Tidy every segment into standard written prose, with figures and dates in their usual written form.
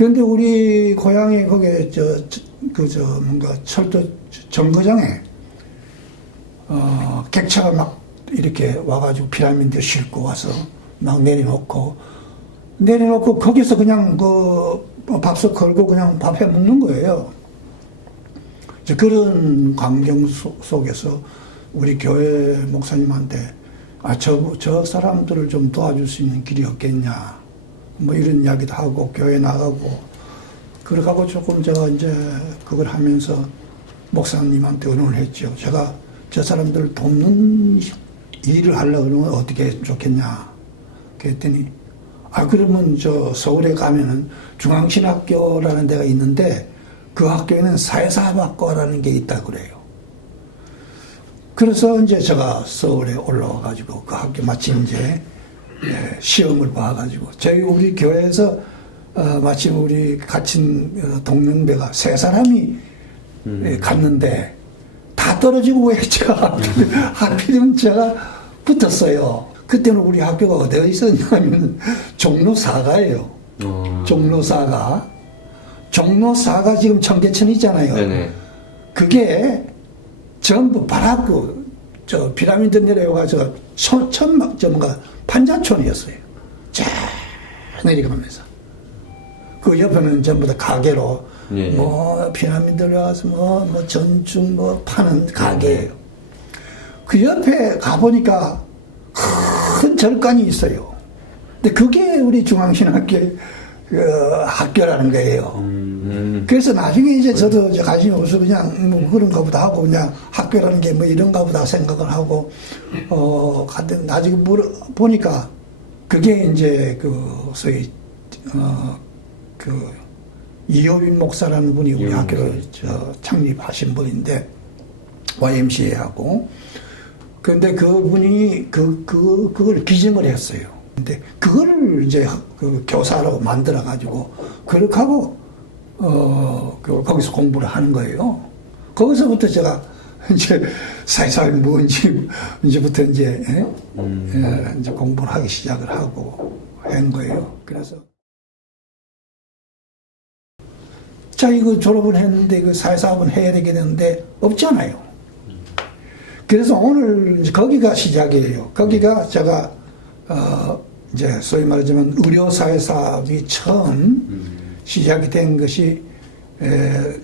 그런데 우리 고향에 거기에 뭔가 철도 정거장에 객차가 막 이렇게 와가지고 피라미드 싣고 와서 막 내려놓고 거기서 그냥 밥솥 걸고 그냥 밥해 먹는 거예요. 그런 광경 속에서 우리 교회 목사님한테 저 사람들을 좀 도와줄 수 있는 길이 없겠냐 뭐 이런 이야기도 하고 교회 나가고 그러고 조금 제가 이제 그걸 하면서 목사님한테 의논을 했죠. 제가 저 사람들을 돕는 일을 하려고 그러면 어떻게 했으면 좋겠냐. 그랬더니 그러면 저 서울에 가면은 중앙신학교라는 데가 있는데 그 학교에는 사회사학과라는 게 있다 그래요. 그래서 이제 제가 서울에 올라와 가지고 그 학교 마침 이제 시험을 봐 가지고 저희 우리 교회에서 마침 우리 갇힌 동년배가 3사람이 갔는데 다 떨어지고 왜 제가 하필이면 제가 붙었어요. 그때는 우리 학교가 어디에 있었냐면 종로사가예요. 종로사가 지금 청계천 있잖아요. 네네. 그게 전부 바라고 저 피라미드 내려와서 뭔가 판자촌이었어요. 쫙 내려가면서 그 옆에는 전부 다 가게로 예. 뭐 피라미드를 와서 뭐 전중 파는 가게예요. 그 옆에 가보니까 큰 절간이 있어요. 근데 그게 우리 중앙신학교의 학교라는 거예요. 그래서 나중에 이제 저도 이제 관심이 없어서 그냥 뭐 그런가 보다 하고 그냥 학교라는 게 뭐 이런가 보다 생각을 하고 나중에 보니까 그게 이제 소위 이효빈 목사라는 분이 우리 학교를 창립하신 분인데 YMCA하고 그런데 그분이 그걸 기증을 했어요. 근데 그거를 이제 교사로 만들어 가지고 그렇게 하고 거기서 공부를 하는 거예요. 거기서부터 제가 이제 사회사회 뭔지 이제부터 이제 공부를 하기 시작을 하고 한 거예요. 그래서 자 이거 졸업을 했는데 그 사회사업은 해야 되게 되는데 없잖아요. 그래서 오늘 이제 거기가 시작이에요. 거기가 제가 이제 소위 말하자면 의료사회사업이 처음 시작이 된 것이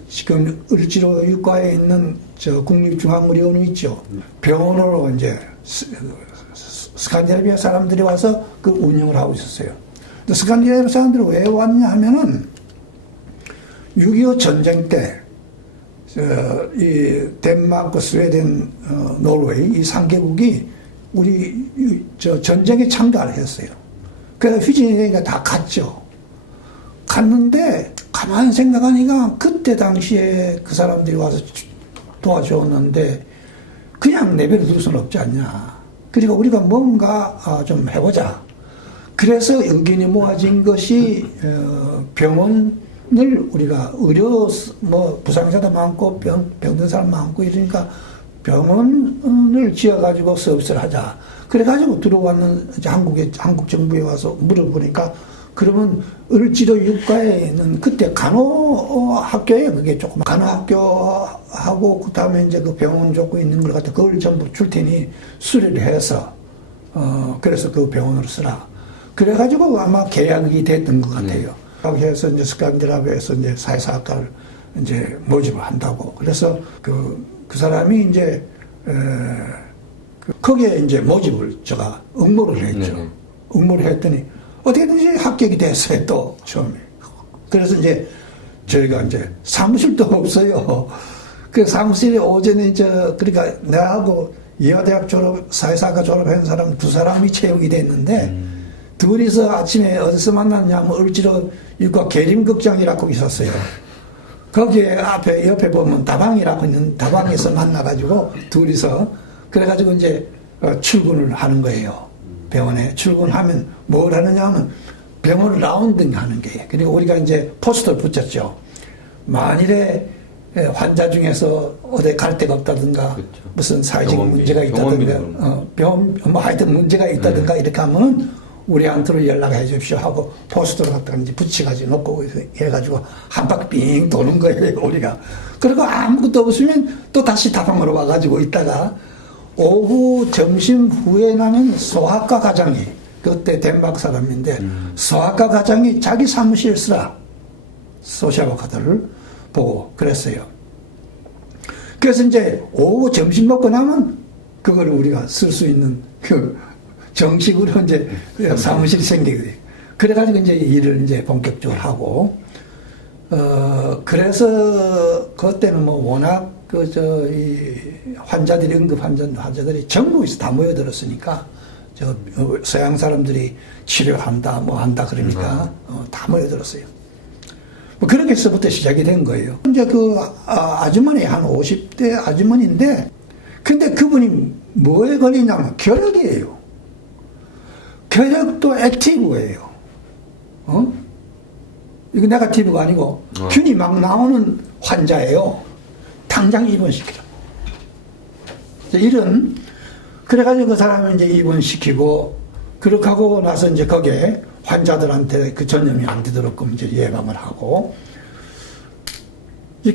지금 을지로 육과에 있는 저 국립중앙의료원이 있죠. 병원으로 이제 스칸디나비아 사람들이 와서 그 운영을 하고 있었어요. 근데 스칸디나비아 사람들이 왜 왔냐 하면은 6.25 전쟁 때 이 덴마크, 스웨덴, 노르웨이 이 3개국이 우리 저 전쟁에 참가를 했어요. 그래서 휴진이가 다 갔죠. 갔는데 가만히 생각하니까 그때 당시에 그 사람들이 와서 도와줬는데 그냥 내버려 둘 수는 없지 않냐. 그러니까 우리가 뭔가 좀 해보자. 그래서 의견이 모아진 것이 병원을 우리가 부상자도 많고 병든 사람 많고 이러니까 병원을 지어가지고 서비스를 하자. 그래가지고 들어왔는 한국 정부에 와서 물어보니까 그러면 을지로 육과에 있는 그때 간호학교에 그게 조금 간호학교하고 그 다음에 이제 그 병원 줬고 있는 걸 갖다 그걸 전부 줄 테니 수리를 해서 그래서 그 병원으로 쓰라. 그래가지고 아마 계약이 됐던 것 같아요. 그렇게 해서 이제 스칸디나비아에서 이제 사회사학과를 이제 모집을 한다고. 그래서 그 사람이 이제 거기에 이제 모집을 제가 응모를 했죠. 네네. 응모를 했더니 어떻게든지 합격이 됐어요, 또 처음에. 그래서 이제 저희가 이제 사무실도 없어요. 그 사무실에 오전에 그러니까 내하고 이화대학 사회사학과 졸업한 사람 2사람이 채용이 됐는데 둘이서 아침에 어디서 만났냐면 을지로 육과 계림극장이라고 있었어요. 거기에 옆에 보면 다방이라고 있는 다방에서 만나가지고 둘이서 그래가지고 이제 출근을 하는 거예요. 병원에 출근하면 뭘 하느냐 하면 병원 라운딩 하는 거예요. 그리고 우리가 이제 포스터를 붙였죠. 만일에 환자 중에서 어디 갈 데가 없다든가 무슨 사회적 문제가 있다든가 병원 뭐 하여튼 문제가 있다든가 이렇게 하면 우리한테로 연락해 주십시오 하고 포스터를 갖다가 이제 붙여가지고 놓고 해가지고 한 바퀴 빙 도는 거예요, 우리가. 그리고 아무것도 없으면 또 다시 다방으로 와가지고 있다가 오후 점심 후에 나면 소아과 과장이, 그때 덴마크 사람인데 소아과 과장이 자기 사무실 쓰라 소셜워커들을 보고 그랬어요. 그래서 이제 오후 점심 먹고 나면 그걸 우리가 쓸 수 있는 그 정식으로 이제 사무실이 생기게 돼요. 그래가지고 이제 일을 이제 본격적으로 하고, 그래서 그때는 뭐 워낙 이 환자들이, 응급 환자들이 전국에서 다 모여들었으니까, 서양 사람들이 치료한다, 뭐 한다 그러니까, 다 모여들었어요. 뭐 그렇게 해서부터 시작이 된 거예요. 이제 그 아주머니, 한 50대 아주머니인데, 근데 그분이 뭐에 걸리냐면 결핵이에요. 결핵도 액티브예요. 이거 네거티브가 아니고 균이 막 나오는 환자예요. 당장 입원시키라. 이런, 그래가지고 그 사람을 이제 입원시키고, 그렇게 하고 나서 이제 거기에 환자들한테 그 전염이 안 되도록 이제 예방을 하고,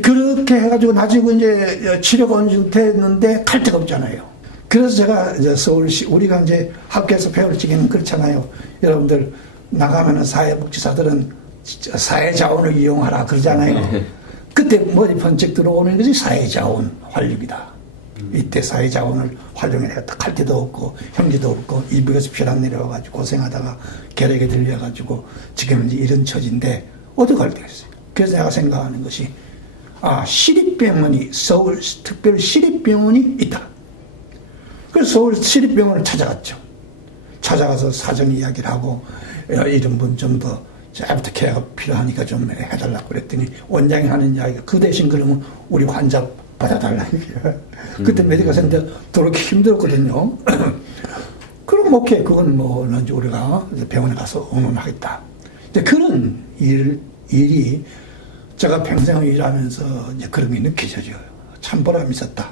그렇게 해가지고 나중에 이제 치료가 언제됐는데 갈 데가 없잖아요. 그래서 제가 이제 서울시, 우리가 이제 학교에서 배울 적에는 그렇잖아요. 여러분들 나가면은 사회복지사들은 사회자원을 이용하라 그러잖아요. 그때 머리 번쩍 들어오는 것이 사회자원 활용이다. 이때 사회자원을 활용해서 갈 데도 없고 형제도 없고 이북에서 피난 내려와가지고 고생하다가 결핵에 들려가지고 지금 이제 이런 처지인데 어디 갈 데가 있어요. 그래서 내가 생각하는 것이 시립병원이, 서울 특별 시립병원이 있다. 그래서 서울 시립병원을 찾아갔죠. 찾아가서 사정 이야기를 하고, 이런 분 좀 더 잘부터 케어가 필요하니까 좀 해달라고 그랬더니 원장이 하는 이야기가 그 대신 그러면 우리 환자 받아달라. 그때 메디컬 센터 그렇게 힘들었거든요. 그럼 오케이, 그건 뭐 언제 우리가 병원에 가서 응원하겠다. 그런 일이 제가 평생 일하면서 이제 그런 게 느껴져요. 참 보람이 있었다.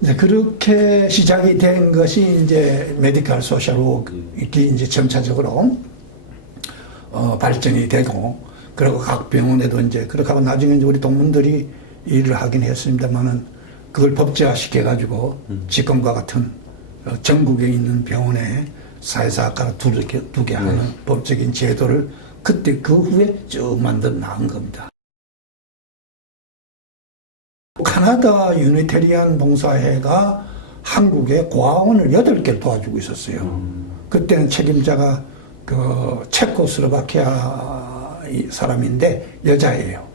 이제 그렇게 시작이 된 것이 이제 메디컬 소셜 워크이 이제 점차적으로 발전이 되고, 그리고 각 병원에도 이제 그렇게 하고 나중에 이제 우리 동문들이 일을 하긴 했습니다만은 그걸 법제화 시켜가지고 지금과 같은 전국에 있는 병원에 사회사학과를 두 개 하는 법적인 제도를 그때 그 후에 쭉 만들어 나간 겁니다. 카나다 유니테리안 봉사회가 한국에 고아원을 8개를 도와주고 있었어요. 그때는 책임자가 그 체코슬로바키아 사람인데 여자예요.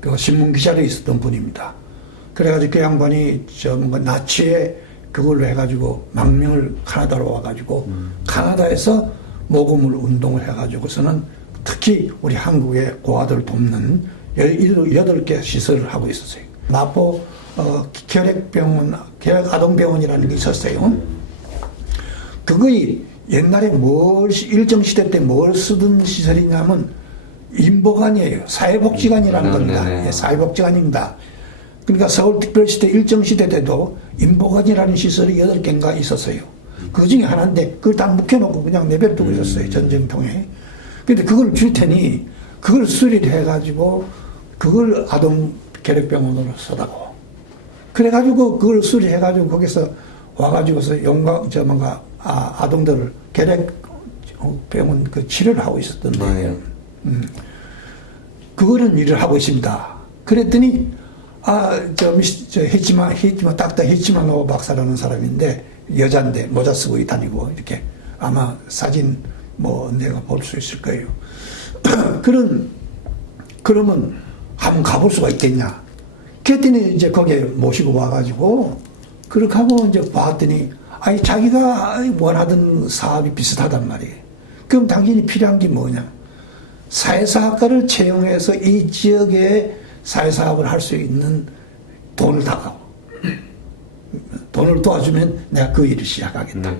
그 신문 기자로 있었던 분입니다. 그래가지고 그 양반이 뭔가 나치에 그걸로 해가지고 망명을 카나다로 와가지고 카나다에서 모금을 운동을 해가지고서는 특히 우리 한국의 고아들을 돕는 8개 시설을 하고 있었어요. 마포 결핵병원, 결핵아동병원이라는 게 있었어요. 그거이 옛날에 일정시대 때 뭘 쓰던 시설이냐면 인보관이에요. 사회복지관이라는 겁니다. 예, 사회복지관입니다. 그러니까 서울특별시대 일정시대 때도 인보관이라는 시설이 8개인가 있었어요. 그 중에 하나인데 그걸 다 묵혀놓고 그냥 내버려두고 있었어요. 전쟁통에. 근데 그걸 줄 테니 그걸 수리를 해가지고 그걸 아동 결핵병원으로 쓰다고. 그래가지고 그걸 수리해가지고 거기서 와가지고서 아동들을 결핵병원 그 치료를 하고 있었던 거예요. 그거는 일을 하고 있습니다. 그랬더니 히치마노 박사라는 사람인데 여자인데 모자 쓰고 다니고 이렇게 아마 사진 뭐 내가 볼 수 있을 거예요. 그러면 한번 가볼 수가 있겠냐. 그랬더니 이제 거기에 모시고 와가지고 그렇게 하고 이제 봤더니 자기가 원하던 사업이 비슷하단 말이에요. 그럼 당연히 필요한 게 뭐냐. 사회사학과를 채용해서 이 지역에 사회사업을 할 수 있는 돈을 다가고 돈을 도와주면 내가 그 일을 시작하겠다.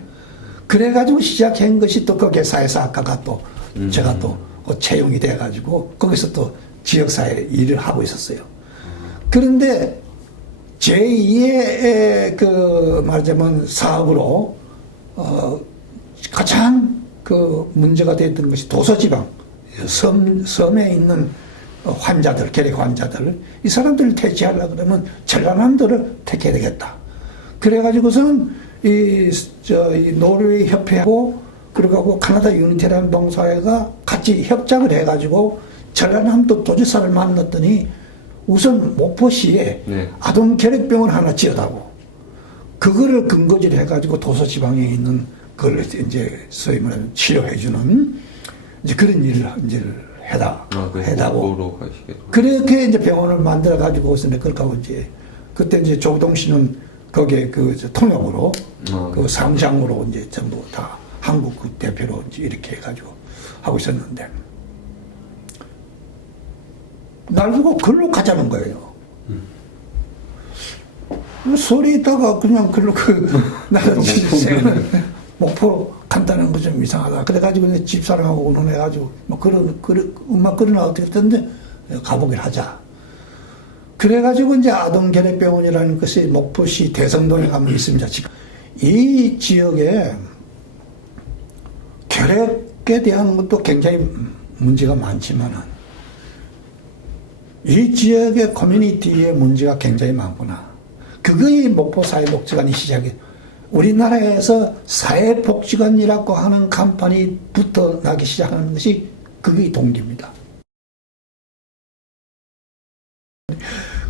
그래가지고 시작한 것이 또 거기에 사회사학과가 또 제가 또 채용이 돼가지고 거기서 또 지역사회 일을 하고 있었어요. 그런데 제2의 말하자면 사업으로 가장 그 문제가 됐던 것이 도서지방, 섬에 있는 환자들, 결핵 환자들, 이 사람들을 퇴치하려고 그러면 전라남도를 택해야 되겠다. 그래가지고서는 이 노르웨이 협회하고 그리고 카나다 유니티라는 동사회가 같이 협작을 해가지고 전라남도 도지사를 만났더니 우선 목포시에 네. 아동 결핵병원 하나 지어다고 그거를 근거지를 해가지고 도서지방에 있는 그걸 이제 소위 말하는 치료해주는 이제 그런 일을 이제 해다고 그렇게 이제 병원을 만들어 가지고서 그렇게 이제 그때 이제 조동 씨는 거기에 그 통역으로 그 상장으로 이제 전부 다 한국 그 대표로 이제 이렇게 해가지고 하고 있었는데 날 보고 글로 가자는 거예요. 소리 있다가 그냥 글로 나는 목포 간다는 거 좀 이상하다. 그래가지고 집사람하고 의논해가지고 뭐 음악 그러나 어떻게 했던데 가보기를 하자. 그래가지고 이제 아동결핵병원이라는 것이 목포시 대성동에 가면 있습니다. 지금 이 지역에 결핵에 대한 것도 굉장히 문제가 많지만은 이 지역의 커뮤니티의 문제가 굉장히 많구나. 그거의 목포 사회복지관이 시작이 우리나라에서 사회복지관이라고 하는 간판이 붙어 나기 시작하는 것이 그게 동기입니다.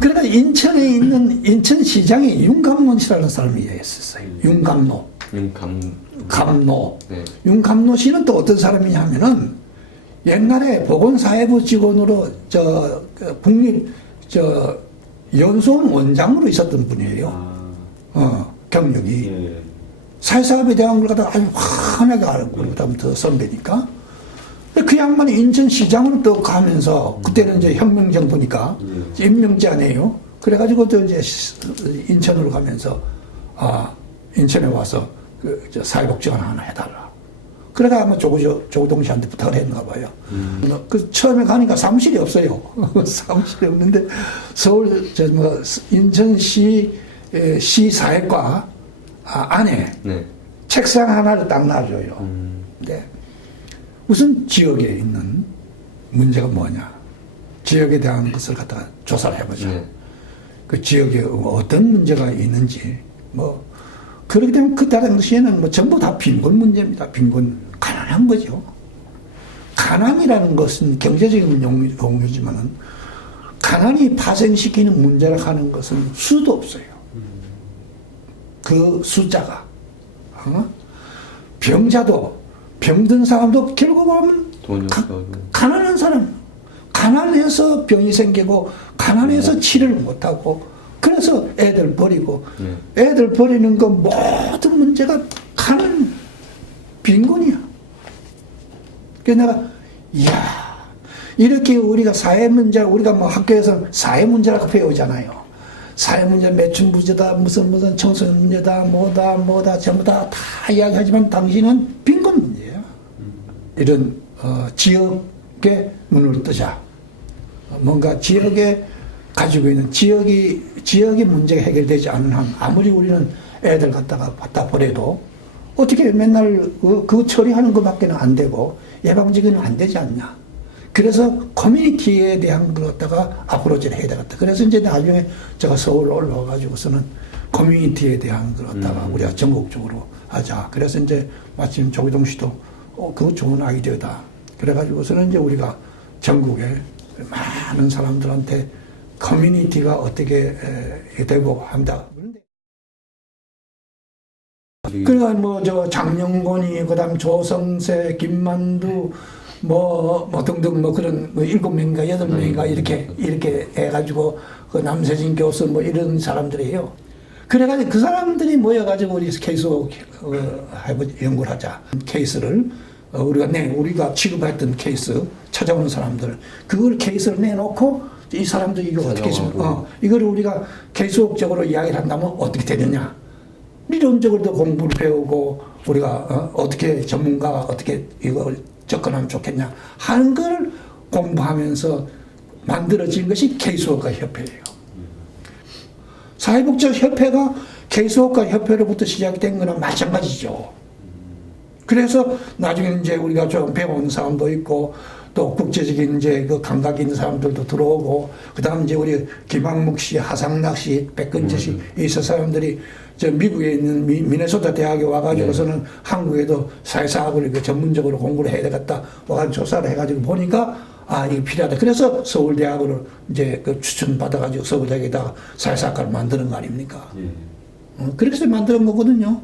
그러니까 인천에 있는 인천시장에 윤감노 씨라는 사람이 있었어요. 윤감노. 감노. 네. 윤감노 씨는 또 어떤 사람이냐면은 옛날에 보건사회부 직원으로 국립 연수원 원장으로 있었던 분이에요. 경력이. 예. 사회사업에 대한 걸 갖다가 아주 환하게 알고, 그다음부터 선배니까. 그 양반이 인천시장으로 또 가면서, 그때는 이제 혁명정부니까, 임명제 아니에요. 그래가지고 또 이제 인천으로 가면서, 인천에 와서 사회복지관 하나 해달라. 그래가 아마 조구동 씨한테 부탁을 했나 봐요. 그 처음에 가니까 사무실이 없어요. 사무실이 없는데 서울 인천시 시사회과 안에 네. 책상 하나를 딱 놔줘요. 근데 우선 지역에 있는 문제가 뭐냐, 지역에 대한 것을 갖다가 조사를 해보자. 네. 그 지역에 어떤 문제가 있는지 뭐. 그렇게 되면 그 당시에는 뭐 전부 다 빈곤 문제입니다. 빈곤, 가난한 거죠. 가난이라는 것은 경제적인 용어지만은 가난이 파생시키는 문제라 하는 것은 수도 없어요. 그 숫자가. 병자도, 병든 사람도 결국 보면 가난한 사람, 가난해서 병이 생기고 가난해서 치료를 못하고 그래서 애들 버리고, 애들 버리는 거 모든 문제가 가난, 빈곤이야. 그래서 내가, 이야, 이렇게 우리가 사회 문제, 우리가 뭐 학교에서 사회 문제라고 배우잖아요. 사회 문제, 매춘 문제다, 무슨 청소년 문제다, 뭐다, 전부 다 이야기하지만 당신은 빈곤 문제야. 이런, 지역에 눈을 뜨자. 뭔가 지역에 가지고 있는 지역의 문제가 해결되지 않는 한 아무리 우리는 애들 갖다 버려도 어떻게 맨날 그 처리하는 것밖에는 안 되고 예방적인 안 되지 않냐. 그래서 커뮤니티에 대한 걸 갖다가 아프로치를 해야 되겠다. 그래서 이제 나중에 제가 서울 올라와가지고서는 커뮤니티에 대한 걸 갖다가 우리가 전국적으로 하자. 그래서 이제 마침 조기동 씨도 그거 좋은 아이디어다. 그래가지고서는 이제 우리가 전국에 많은 사람들한테 커뮤니티가 어떻게 되고 한다. 그러니까 뭐 장영곤이 그다음 조성세, 김만두 뭐 등등 뭐 그런 7명인가 8명인가 이렇게 해가지고 그 남세진 교수 뭐 이런 사람들이에요. 그래가지고 그 사람들이 모여가지고 우리 케이스 연구를 하자. 케이스를 우리가 취급했던 케이스 찾아오는 사람들 그걸 케이스를 내놓고 이 사람들 이거 어떻게 이거를 우리가 계속적으로 이야기를 한다면 어떻게 되느냐.理論적으로도 공부를 배우고 우리가 어떻게 전문가가 어떻게 이걸 접근하면 좋겠냐 하는 걸 공부하면서 만들어진 것이 케이스워커 협회예요. 사회복지협회가 케이스워커 협회로부터 시작된 거나 마찬가지죠. 그래서 나중에 이제 우리가 좀 배운 사람도 있고 또 국제적인 이제 그 감각 있는 사람들도 들어오고 그다음 이제 우리 김학묵 씨, 하상락 씨, 백근재 씨 이 사람들이 저 미국에 있는 미네소타 대학에 와가지고서는 한국에도 사회사학을 그 전문적으로 공부를 해야 되겠다 와가지고 조사를 해가지고 보니까 아 이게 필요하다. 그래서 서울대학으로 이제 그 추천 받아가지고 서울대학에다가 사회사학과를 만드는 거 아닙니까? 그래서 만드는 거거든요.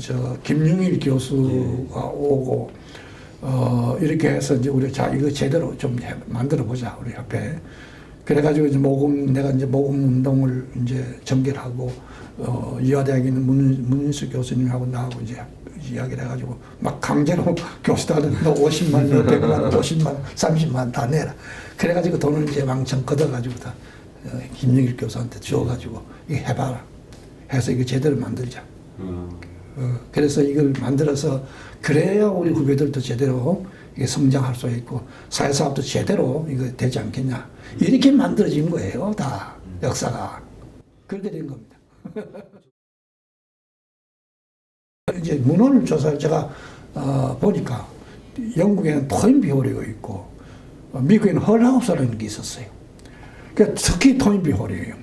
저 김용일 교수가 오고 이렇게 해서 이제 우리 자 이거 제대로 좀 만들어 보자 우리 협회. 그래가지고 이제 내가 이제 모금 운동을 이제 전개하고 이화대학에 있는 문인수 교수님하고 나하고 이제 이야기를 해가지고 막 강제로 교수들한테 너 50만 원, 100만 원, 50만, 30만 원 다 내라. 그래가지고 돈을 이제 왕창 걷어가지고 다 김영일 교수한테 주어가지고 이거 해봐라. 해서 이거 제대로 만들자. 그래서 이걸 만들어서 그래야 우리 후배들도 제대로 이게 성장할 수 있고 사회사업도 제대로 이거 되지 않겠냐. 이렇게 만들어진 거예요. 다 역사가. 그렇게 된 겁니다. 이제 문헌을 조사를 제가 보니까 영국에는 토인비 호리가 있고 미국에는 헐하우스라는 게 있었어요. 그러니까 특히 토인비 호리예요.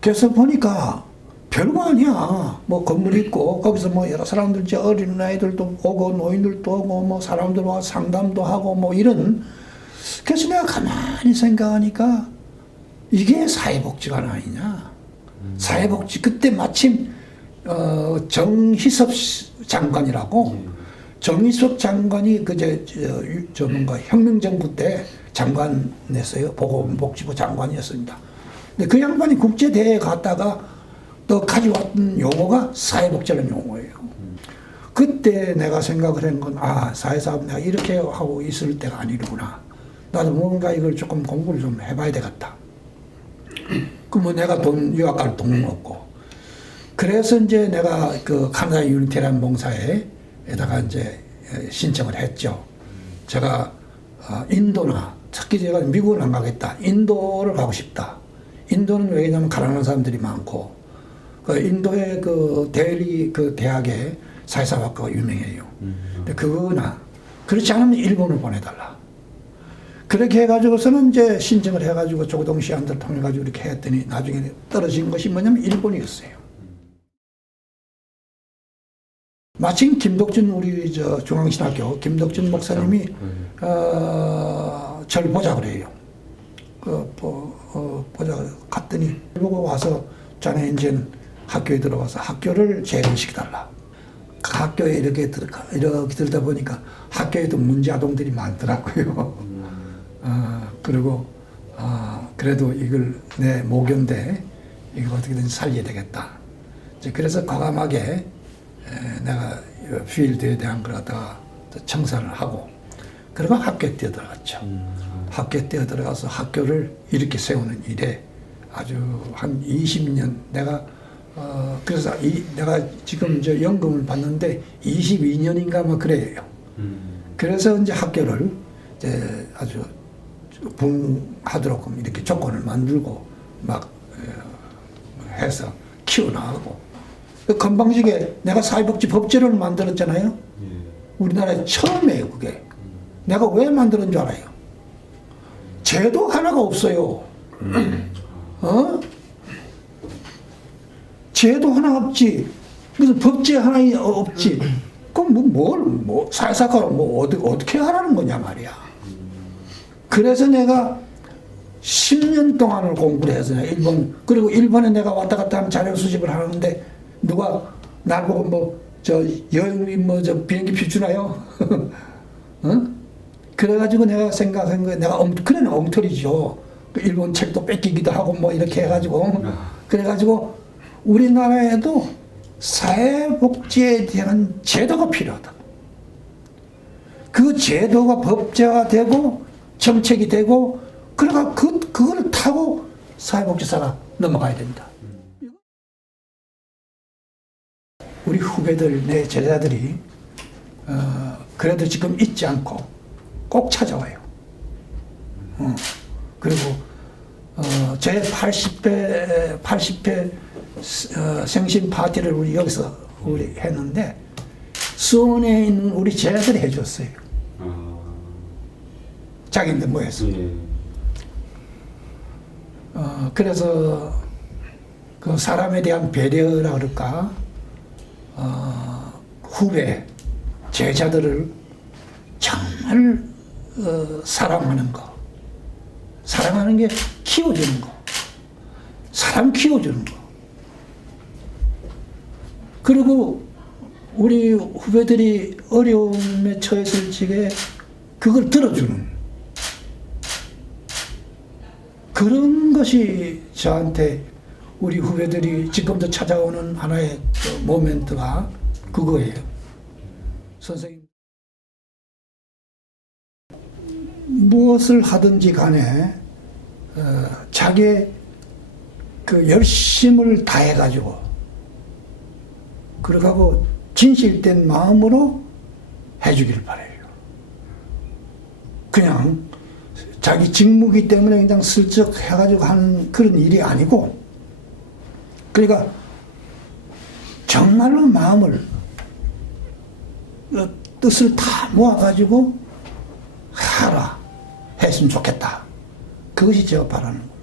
그래서 보니까 별거 아니야. 뭐 건물 있고 거기서 뭐 여러 사람들 이제 어린 아이들도 오고 노인들도 오고 뭐 사람들 와 상담도 하고 뭐 이런. 그래서 내가 가만히 생각하니까 이게 사회복지관 아니냐. 사회복지 그때 마침 정희섭 장관이라고 정희섭 장관이 그제 저 뭔가 혁명정부 때 장관냈어요. 보건복지부 장관이었습니다. 근데 그 양반이 국제대회에 갔다가 또 가져왔던 용어가 사회복지라는 용어예요. 그때 내가 생각을 한 건 아 사회사업 내가 이렇게 하고 있을 때가 아니구나. 나도 뭔가 이걸 조금 공부를 좀 해봐야 되겠다. 그 뭐 내가 유학 갈 돈은 없고. 그래서 이제 내가 그 카나다 유니티라는 봉사에다가 이제 신청을 했죠. 제가 인도나 특히 제가 미국을 안 가겠다. 인도를 가고 싶다. 인도는 왜냐면 가난한 사람들이 많고 그 인도의 그 델리 그 대학에 사회사학과가 유명해요. 근데 그거나 그렇지 않으면 일본을 보내달라. 그렇게 해가지고서는 이제 신청을 해가지고 조동시안들 통해가지고 이렇게 했더니 나중에 떨어진 것이 뭐냐면 일본이었어요. 마침 김덕준 우리 저 중앙신학교 김덕준 목사님이 저를 보자 그래요. 보자 갔더니 보고 와서 자네 이제 학교에 들어와서 학교를 재건시켜달라. 학교에 이렇게 들다 보니까 학교에도 문제 아동들이 많더라고요. 그리고 그래도 이걸 내 모교인데 이거 어떻게든 살려야 되겠다. 이제 그래서 과감하게 내가 필드에 대한 걸 갖다가 청산을 하고 그리고 학교에 뛰어들어갔죠. 학교에 뛰어들어가서 학교를 이렇게 세우는 일에 아주 한 20년 내가 그래서 내가 지금 저 연금을 받는데 22년인가 뭐 그래요. 그래서 이제 학교를 이제 아주 붕하도록 이렇게 조건을 만들고 막 해서 키워나가고 건방지게 내가 사회복지 법제를 만들었잖아요. 우리나라에 처음이에요 그게. 내가 왜 만드는 줄 알아요? 제도 하나가 없어요. 제도 하나 없지. 그래서 법제 하나 없지. 그럼 사회사학과로 어떻게 하라는 거냐 말이야. 그래서 내가 10년 동안을 공부를 해서 그리고 일본에 내가 왔다 갔다 하면 자료 수집을 하는데 누가 날 보고 여행 비행기표 주나요? 그래가지고 내가 생각한 거야. 그래 엉터리죠. 일본 책도 뺏기기도 하고 뭐 이렇게 해가지고. 그래가지고 우리나라에도 사회복지에 대한 제도가 필요하다. 그 제도가 법제화 되고 정책이 되고 그러니까 그걸 타고 사회복지사가 넘어가야 된다. 우리 후배들, 내 제자들이 그래도 지금 잊지 않고 꼭 찾아와요. 그리고 제 80회 생신 파티를 우리 여기서 했는데 수원에 있는 우리 제자들이 해줬어요. 자기들 모여서. 예. 그래서 그 사람에 대한 배려라 그럴까, 후배, 제자들을 정말 사랑하는 거. 사랑하는 게 키워주는 거. 사람 키워주는 거. 그리고 우리 후배들이 어려움에 처했을 적에 그걸 들어주는 그런 것이 저한테 우리 후배들이 지금도 찾아오는 하나의 그 모멘트가 그거예요. 선생님, 무엇을 하든지 간에 자기의 그 열심을 다해가지고 그러고 진실된 마음으로 해주길 바라요. 그냥 자기 직무기 때문에 그냥 슬쩍 해가지고 하는 그런 일이 아니고, 그러니까 정말로 마음을, 뜻을 다 모아가지고 하라 했으면 좋겠다. 그것이 제가 바라는 거예요.